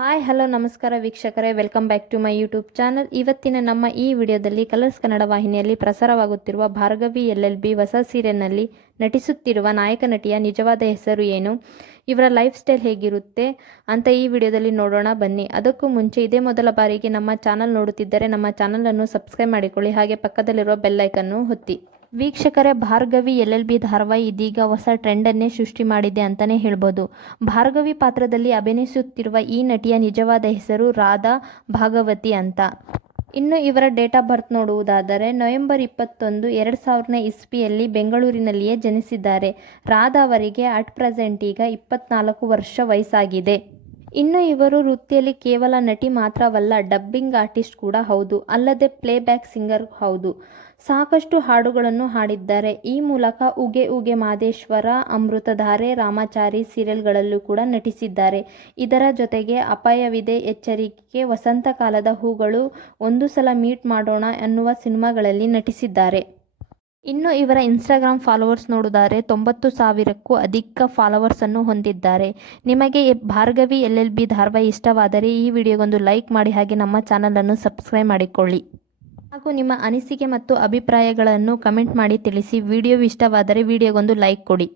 Hi hello ನಮಸ್ಕಾರ ವೀಕ್ಷಕರೇ, welcome back to my YouTube channel. ಇವತ್ತಿನ ನಮ್ಮ ಈ ವಿಡಿಯೋದಲ್ಲಿ ಕಲರ್ಸ್ ಕನ್ನಡ ವಾಹಿನಿಯಲ್ಲಿ ಪ್ರಸಾರವಾಗುತ್ತಿರುವ ಭಾರ್ಗವಿ LLB ಹೊಸ ಸೀರಿಯಲ್ನಲ್ಲಿ ನಟಿಸುತ್ತಿರುವ ನಾಯಕ ನಟಿಯ ನಿಜವಾದ ಹೆಸರು ಏನು, ಇವರ ಲೈಫ್ ಸ್ಟೈಲ್ ಹೇಗಿರುತ್ತೆ ಅಂತ ಈ ವಿಡಿಯೋದಲ್ಲಿ ನೋಡೋಣ ಬನ್ನಿ. ಅದಕ್ಕೂ ಮುಂಚೆ ಇದೇ ಮೊದಲ ಬಾರಿಗೆ ನಮ್ಮ ಚಾನಲ್ ನೋಡುತ್ತಿದ್ದರೆ ನಮ್ಮ ಚಾನಲನ್ನು ಸಬ್ಸ್ಕ್ರೈಬ್ ಮಾಡಿಕೊಳ್ಳಿ, ಹಾಗೆ ಪಕ್ಕದಲ್ಲಿರುವ ಬೆಲ್ ಐಕನ್ನು ಒತ್ತಿ. ವೀಕ್ಷಕರೇ, ಭಾರ್ಗವಿ LLB ಧಾರಾವಾಹಿ ಇದೀಗ ಹೊಸ ಟ್ರೆಂಡನ್ನೇ ಸೃಷ್ಟಿ ಮಾಡಿದೆ ಅಂತಲೇ ಹೇಳ್ಬೋದು. ಭಾರ್ಗವಿ ಪಾತ್ರದಲ್ಲಿ ಅಭಿನಯಿಸುತ್ತಿರುವ ಈ ನಟಿಯ ನಿಜವಾದ ಹೆಸರು ರಾಧಾ ಭಾಗವತಿ ಅಂತ. ಇನ್ನು ಇವರ ಡೇಟ್ ಆಫ್ ಬರ್ತ್ ನೋಡುವುದಾದರೆ ನವೆಂಬರ್ 21, 2000ನೇ ಇಸ್ವಿಯಲ್ಲಿ ಬೆಂಗಳೂರಿನಲ್ಲಿಯೇ ಜನಿಸಿದ್ದಾರೆ. ರಾಧಾ ಅವರಿಗೆ ಅಟ್ ಪ್ರೆಸೆಂಟ್ ಈಗ 24 ವರ್ಷ ವಯಸ್ಸಾಗಿದೆ. ಇನ್ನು ಇವರು ವೃತ್ತಿಯಲ್ಲಿ ಕೇವಲ ನಟಿ ಮಾತ್ರವಲ್ಲ, ಡಬ್ಬಿಂಗ್ ಆರ್ಟಿಸ್ಟ್ ಕೂಡ ಹೌದು, ಅಲ್ಲದೆ ಪ್ಲೇಬ್ಯಾಕ್ ಸಿಂಗರ್ ಹೌದು. ಸಾಕಷ್ಟು ಹಾಡುಗಳನ್ನು ಹಾಡಿದ್ದಾರೆ. ಈ ಮೂಲಕ ಉಗೆ ಉಗೆ ಮಾದೇಶ್ವರ, ಅಮೃತಧಾರೆ, ರಾಮಾಚಾರಿ ಸೀರಿಯಲ್ಗಳಲ್ಲೂ ಕೂಡ ನಟಿಸಿದ್ದಾರೆ. ಇದರ ಜೊತೆಗೆ ಅಪಾಯವಿದೆ, ಎಚ್ಚರಿಕೆ, ವಸಂತ ಕಾಲದ ಹೂಗಳು, ಒಂದು ಸಲ ಮೀಟ್ ಮಾಡೋಣ ಅನ್ನುವ ಸಿನಿಮಾಗಳಲ್ಲಿ ನಟಿಸಿದ್ದಾರೆ. ಇನ್ನು ಇವರ ಇನ್ಸ್ಟಾಗ್ರಾಮ್ ಫಾಲೋವರ್ಸ್ ನೋಡಿದರೆ 90,000ಕ್ಕೂ ಅಧಿಕ ಫಾಲೋವರ್ಸ್ ಅನ್ನು ಹೊಂದಿದ್ದಾರೆ. ನಿಮಗೆ ಭಾರ್ಗವಿ LLB ಧಾರಾವಾಹಿ ಇಷ್ಟವಾದರೆ ಈ ವಿಡಿಯೋಗೊಂದು ಲೈಕ್ ಮಾಡಿ, ಹಾಗೆ ನಮ್ಮ ಚಾನಲನ್ನು ಸಬ್ಸ್ಕ್ರೈಬ್ ಮಾಡಿಕೊಳ್ಳಿ. ಹಾಗೂ ನಿಮ್ಮ ಅನಿಸಿಕೆ ಮತ್ತು ಅಭಿಪ್ರಾಯಗಳನ್ನು ಕಮೆಂಟ್ ಮಾಡಿ ತಿಳಿಸಿ. ವಿಡಿಯೋ ಇಷ್ಟವಾದರೆ ವಿಡಿಯೋಗೊಂದು ಲೈಕ್ ಕೊಡಿ.